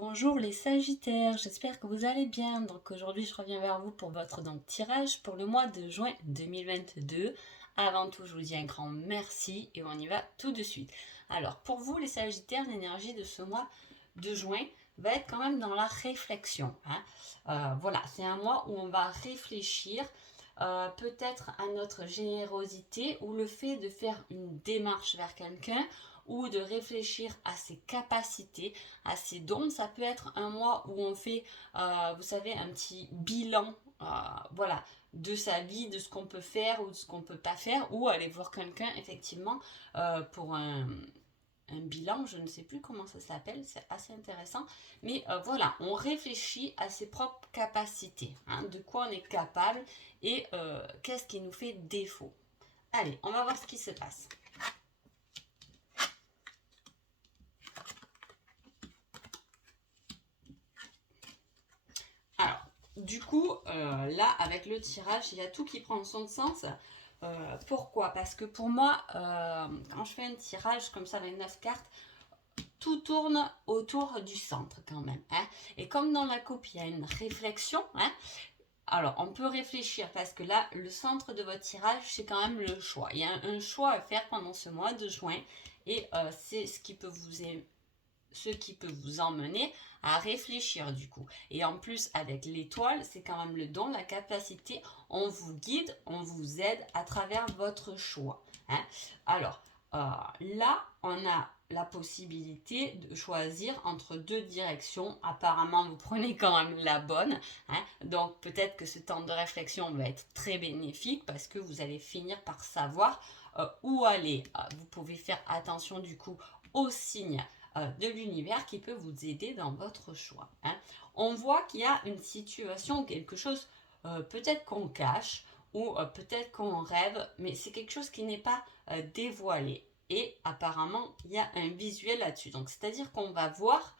Bonjour les Sagittaires, j'espère que vous allez bien. Donc aujourd'hui je reviens vers vous pour votre tirage pour le mois de juin 2022. Avant tout je vous dis un grand merci et on y va tout de suite. Alors pour vous les Sagittaires, l'énergie de ce mois de juin va être quand même dans la réflexion. Voilà, c'est un mois où on va réfléchir peut-être à notre générosité ou le fait de faire une démarche vers quelqu'un ou de réfléchir à ses capacités, à ses dons. Ça peut être un mois où on fait, vous savez, un petit bilan, voilà, de sa vie, de ce qu'on peut faire ou de ce qu'on peut pas faire, ou aller voir quelqu'un effectivement pour un bilan, je ne sais plus comment ça s'appelle, c'est assez intéressant, mais voilà, on réfléchit à ses propres capacités, de quoi on est capable et qu'est-ce qui nous fait défaut. Allez, on va voir ce qui se passe. Alors, du coup, là, avec le tirage, il y a tout qui prend son sens. Pourquoi? Parce que pour moi, quand je fais un tirage comme ça avec 9 cartes, tout tourne autour du centre quand même. Et comme dans la coupe, il y a une réflexion, alors on peut réfléchir parce que là, le centre de votre tirage, c'est quand même le choix. Il y a un choix à faire pendant ce mois de juin et c'est ce qui peut vous emmener à réfléchir du coup. Et en plus, avec l'étoile, c'est quand même le don, la capacité. On vous guide, on vous aide à travers votre choix. Alors, là, on a la possibilité de choisir entre deux directions. Apparemment, vous prenez quand même la bonne. Donc, peut-être que ce temps de réflexion va être très bénéfique parce que vous allez finir par savoir où aller. Vous pouvez faire attention du coup aux signes de l'univers qui peut vous aider dans votre choix. On voit qu'il y a une situation, quelque chose peut-être qu'on cache ou peut-être qu'on rêve, mais c'est quelque chose qui n'est pas dévoilé. Et apparemment, il y a un visuel là-dessus. Donc, c'est-à-dire qu'on va voir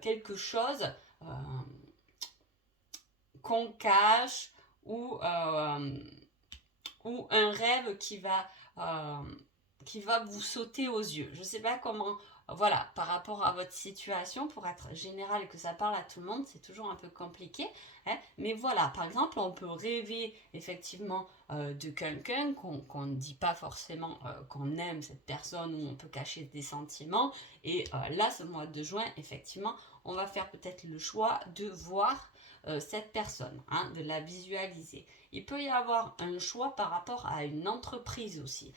quelque chose qu'on cache ou un rêve qui va vous sauter aux yeux. Je ne sais pas comment, voilà, par rapport à votre situation, pour être général et que ça parle à tout le monde, c'est toujours un peu compliqué. Mais voilà, par exemple, on peut rêver effectivement de quelqu'un qu'on ne dit pas forcément qu'on aime cette personne ou on peut cacher des sentiments. Et là, ce mois de juin, effectivement, on va faire peut-être le choix de voir cette personne, de la visualiser. Il peut y avoir un choix par rapport à une entreprise aussi.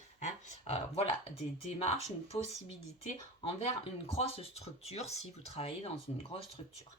Voilà, des démarches, une possibilité envers une grosse structure si vous travaillez dans une grosse structure.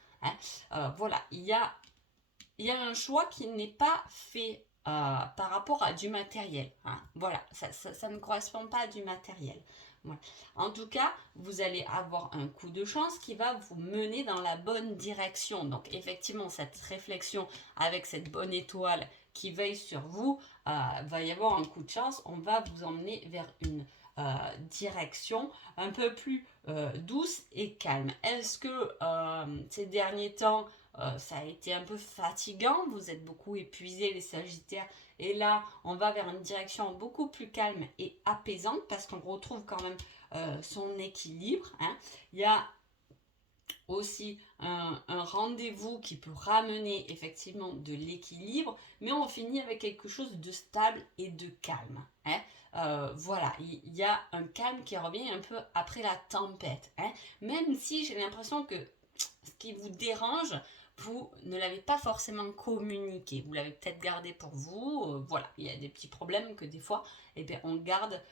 Voilà, il y a un choix qui n'est pas fait par rapport à du matériel. Voilà, ça ne correspond pas à du matériel. Voilà. En tout cas, vous allez avoir un coup de chance qui va vous mener dans la bonne direction. Donc effectivement, cette réflexion avec cette bonne étoile qui veille sur vous, va y avoir un coup de chance. On va vous emmener vers une direction un peu plus douce et calme. Est-ce que ces derniers temps, ça a été un peu fatigant, vous êtes beaucoup épuisés les Sagittaires, et là on va vers une direction beaucoup plus calme et apaisante parce qu'on retrouve quand même son équilibre. Il y a aussi un rendez-vous qui peut ramener effectivement de l'équilibre, mais on finit avec quelque chose de stable et de calme. Voilà, il y a un calme qui revient un peu après la tempête. Même si j'ai l'impression que ce qui vous dérange, vous ne l'avez pas forcément communiqué. Vous l'avez peut-être gardé pour vous. Voilà, il y a des petits problèmes que des fois, on garde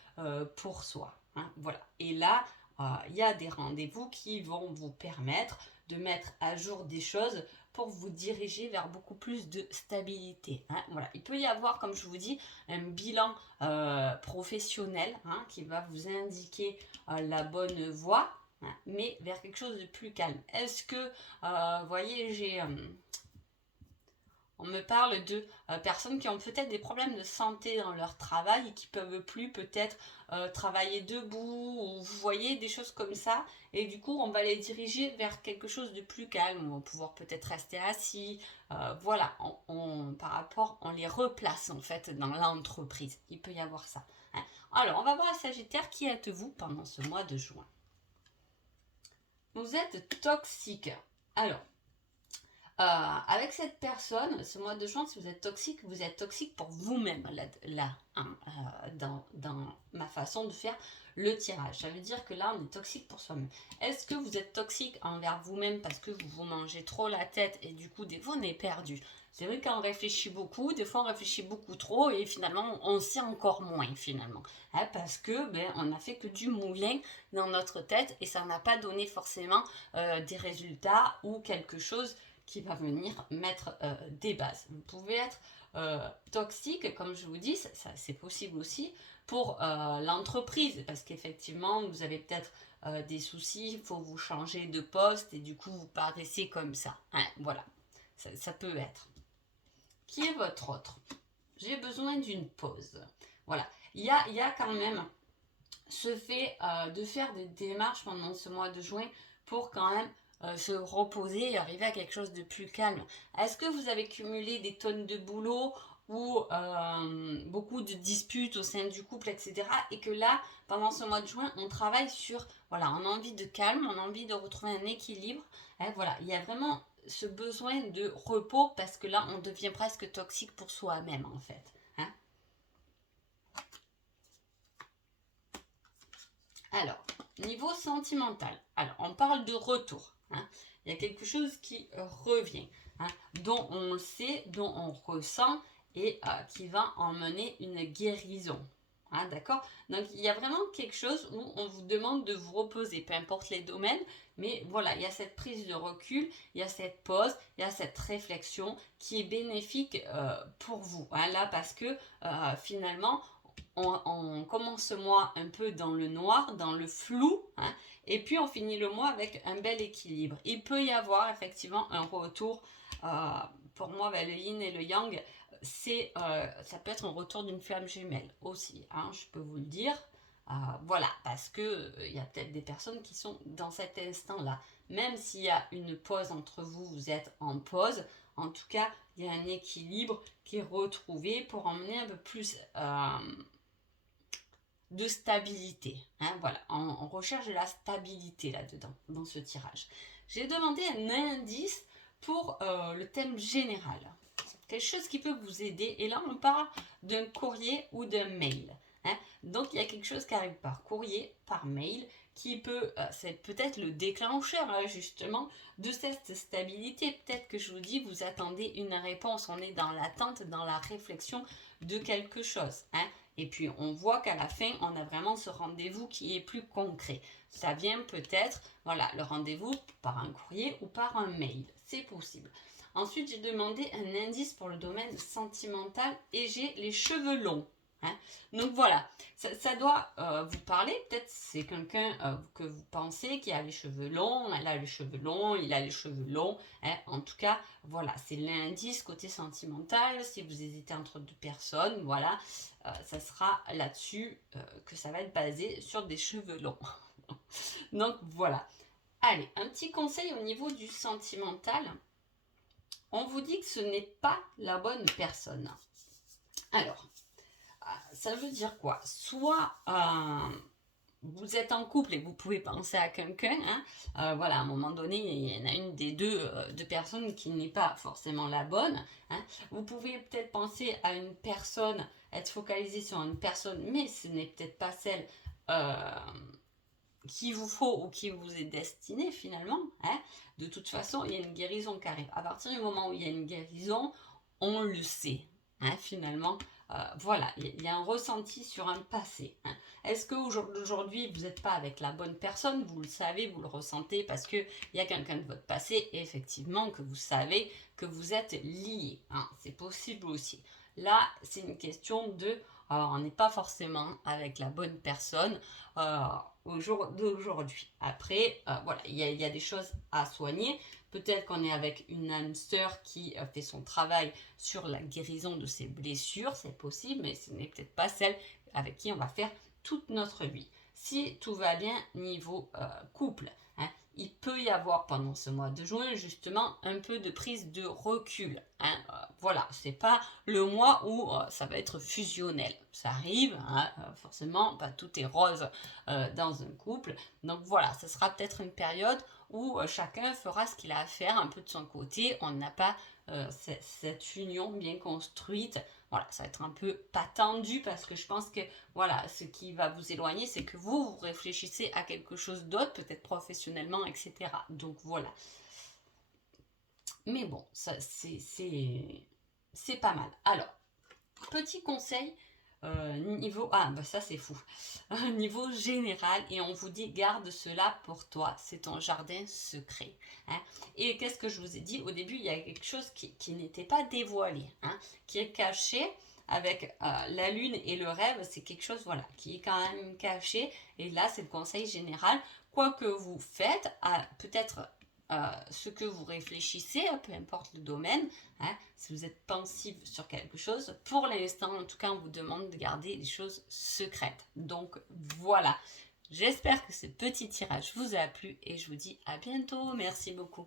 pour soi. Voilà. Et là, il y a des rendez-vous qui vont vous permettre de mettre à jour des choses pour vous diriger vers beaucoup plus de stabilité. Voilà. Il peut y avoir, comme je vous dis, un bilan professionnel qui va vous indiquer la bonne voie, mais vers quelque chose de plus calme. Est-ce que, vous voyez, on me parle de personnes qui ont peut-être des problèmes de santé dans leur travail et qui peuvent plus peut-être travailler debout, ou vous voyez des choses comme ça, et du coup on va les diriger vers quelque chose de plus calme. On va pouvoir peut-être rester assis. Voilà, par rapport, on les replace en fait dans l'entreprise. Il peut y avoir ça. Alors on va voir la Sagittaire, qui êtes-vous pendant ce mois de juin? vous êtes toxique. Alors, avec cette personne, ce mois de juin, si vous êtes toxique pour vous-même, là hein, dans ma façon de faire le tirage. Ça veut dire que là, on est toxique pour soi-même. Est-ce que vous êtes toxique envers vous-même parce que vous vous mangez trop la tête et du coup, des fois, on est perdu. C'est vrai qu'on réfléchit beaucoup, des fois on réfléchit beaucoup trop et finalement on sait encore moins finalement. Hein, parce que on n'a fait que du moulin dans notre tête et ça n'a pas donné forcément des résultats ou quelque chose qui va venir mettre des bases. Vous pouvez être toxique, comme je vous dis, c'est possible aussi pour l'entreprise, parce qu'effectivement, vous avez peut-être des soucis, il faut vous changer de poste et du coup, vous paraissez comme ça. Hein, voilà, ça peut être. Qui est votre autre? J'ai besoin d'une pause. Voilà, il y a quand même ce fait de faire des démarches pendant ce mois de juin pour quand même se reposer et arriver à quelque chose de plus calme. Est-ce que vous avez cumulé des tonnes de boulot ou beaucoup de disputes au sein du couple, etc. Et que là, pendant ce mois de juin, on travaille sur, voilà, on a envie de calme, on a envie de retrouver un équilibre. Hein, voilà, il y a vraiment ce besoin de repos parce que là, on devient presque toxique pour soi-même en fait. Hein. Alors, niveau sentimental, alors on parle de retour. Hein. Il y a quelque chose qui revient, hein, dont on sait, dont on ressent et qui va emmener une guérison. Hein, d'accord. Donc il y a vraiment quelque chose où on vous demande de vous reposer, peu importe les domaines, mais voilà, il y a cette prise de recul, il y a cette pause, il y a cette réflexion qui est bénéfique pour vous. Hein, là, parce que finalement, on commence ce mois un peu dans le noir, dans le flou, hein, et puis on finit le mois avec un bel équilibre. Il peut y avoir effectivement un retour, pour moi, le yin et le yang, ça peut être un retour d'une flamme jumelle aussi, hein, je peux vous le dire. Voilà, parce que il y a peut-être des personnes qui sont dans cet instant-là. Même s'il y a une pause entre vous, vous êtes en pause. En tout cas, il y a un équilibre qui est retrouvé pour emmener un peu plus de stabilité. Hein, voilà, on recherche de la stabilité là-dedans, dans ce tirage. J'ai demandé un indice pour le thème général. Quelque chose qui peut vous aider. Et là, on parle d'un courrier ou d'un mail. Hein. Donc, il y a quelque chose qui arrive par courrier, par mail, qui peut, c'est peut-être le déclencheur, hein, justement, de cette stabilité. Peut-être que je vous dis, vous attendez une réponse. On est dans l'attente, dans la réflexion de quelque chose. Hein. Et puis, on voit qu'à la fin, on a vraiment ce rendez-vous qui est plus concret. Ça vient peut-être, voilà, le rendez-vous par un courrier ou par un mail. C'est possible. Ensuite, j'ai demandé un indice pour le domaine sentimental et j'ai les cheveux longs. Hein. Donc voilà, ça doit vous parler. Peut-être c'est quelqu'un que vous pensez qui a les cheveux longs, elle a les cheveux longs, il a les cheveux longs. Hein. En tout cas, voilà, c'est l'indice côté sentimental. Si vous hésitez entre deux personnes, voilà, ça sera là-dessus que ça va être basé sur des cheveux longs. Donc voilà. Allez, un petit conseil au niveau du sentimental. On vous dit que ce n'est pas la bonne personne. Alors, ça veut dire quoi? Soit vous êtes en couple et vous pouvez penser à quelqu'un, hein, voilà, à un moment donné, il y en a une des deux personnes qui n'est pas forcément la bonne. Hein. Vous pouvez peut-être penser à une personne, être focalisé sur une personne, mais ce n'est peut-être pas celle qu'il vous faut ou qui vous est destiné finalement. Hein. De toute façon, il y a une guérison qui arrive. À partir du moment où il y a une guérison, on le sait. Hein, finalement, voilà, il y a un ressenti sur un passé. Hein. Est-ce qu'aujourd'hui, vous n'êtes pas avec la bonne personne? Vous le savez, vous le ressentez parce qu'il y a quelqu'un de votre passé, effectivement, que vous savez que vous êtes liés. Hein. C'est possible aussi. Là, c'est une question de... on n'est pas forcément avec la bonne personne au jour d'aujourd'hui. Après, voilà, il y a des choses à soigner. Peut-être qu'on est avec une âme sœur qui fait son travail sur la guérison de ses blessures, c'est possible, mais ce n'est peut-être pas celle avec qui on va faire toute notre vie. Si tout va bien niveau couple, hein, il peut y avoir pendant ce mois de juin justement un peu de prise de recul. Hein, voilà, c'est pas le mois où ça va être fusionnel. Ça arrive, hein, forcément, pas tout est rose dans un couple. Donc voilà, ce sera peut-être une période où chacun fera ce qu'il a à faire un peu de son côté. On n'a pas cette union bien construite. Voilà, ça va être un peu pas tendu parce que je pense que voilà, ce qui va vous éloigner, c'est que vous réfléchissez à quelque chose d'autre, peut-être professionnellement, etc. Donc voilà. Mais bon, ça c'est pas mal. Alors, petit conseil niveau... Ah, bah ça c'est fou. Niveau général, et on vous dit, garde cela pour toi. C'est ton jardin secret. Hein. Et qu'est-ce que je vous ai dit? Au début, il y a quelque chose qui n'était pas dévoilé, hein, qui est caché avec la lune et le rêve. C'est quelque chose, voilà, qui est quand même caché. Et là, c'est le conseil général. Quoi que vous faites, peut-être ce que vous réfléchissez, peu importe le domaine, hein, si vous êtes pensif sur quelque chose, pour l'instant, en tout cas, on vous demande de garder les choses secrètes. Donc voilà, j'espère que ce petit tirage vous a plu et je vous dis à bientôt. Merci beaucoup.